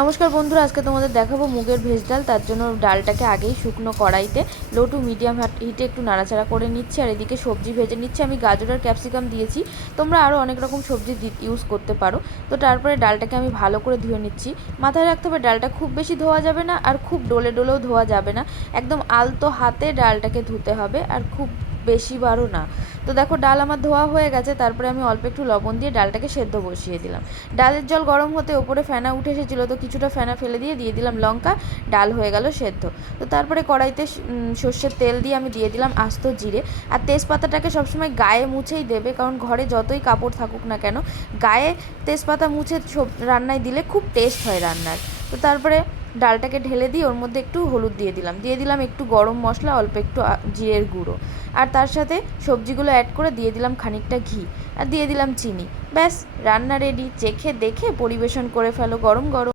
নমস্কার বন্ধুরা, আজকে তোমাদের দেখাবো মুগের ভেজ ডাল। তার জন্য ডালটাকে আগেই শুকনো কড়াইতে লো টু মিডিয়াম হিটে একটু নাড়াচাড়া করে নিচ্ছি, আর এদিকে সবজি ভেজে নিচ্ছি। আমি গাজর আর ক্যাপসিকাম দিয়েছি, তোমরা আরও অনেক রকম সবজি ইউজ করতে পারো। তো তারপরে ডালটাকে আমি ভালো করে ধুয়ে নিচ্ছি। মাথায় রাখতে হবে ডালটা খুব বেশি ধোয়া যাবে না, আর খুব ডোলে ডোলেও ধোয়া যাবে না। একদম আলতো হাতে ডালটাকে ধুতে হবে, আর খুব বেশি বারও না। তো দেখো ডাল আমার ধোয়া হয়ে গেছে। তারপরে আমি অল্প একটু লবণ দিয়ে ডালটাকে সেদ্ধ বসিয়ে দিলাম। ডালের জল গরম হতে ওপরে ফেনা উঠে এসেছিলো, তো কিছুটা ফেনা ফেলে দিয়ে দিলাম লঙ্কা। ডাল হয়ে গেল সেদ্ধ। তো তারপরে কড়াইতে সর্ষের তেল দিয়ে আমি দিয়ে দিলাম আস্ত জিরে। আর তেজপাতাটাকে সবসময় গায়ে মুছেই দেবে, কারণ ঘরে যতই কাপড় থাকুক না কেন, গায়ে তেজপাতা মুছে রান্নায় দিলে খুব টেস্ট হয় রান্নার। তো তারপরে ডালটাকে ঢেলে দিয়ে ওর মধ্যে একটু হলুদ দিয়ে দিলাম একটু গরম মশলা, অল্প একটু জিরের গুঁড়ো, আর তার সাথে সবজিগুলো অ্যাড করে দিয়ে দিলাম খানিকটা ঘি, আর দিয়ে দিলাম চিনি। ব্যাস, রান্না রেডি। চেখে দেখে পরিবেশন করে ফেলো গরম গরম।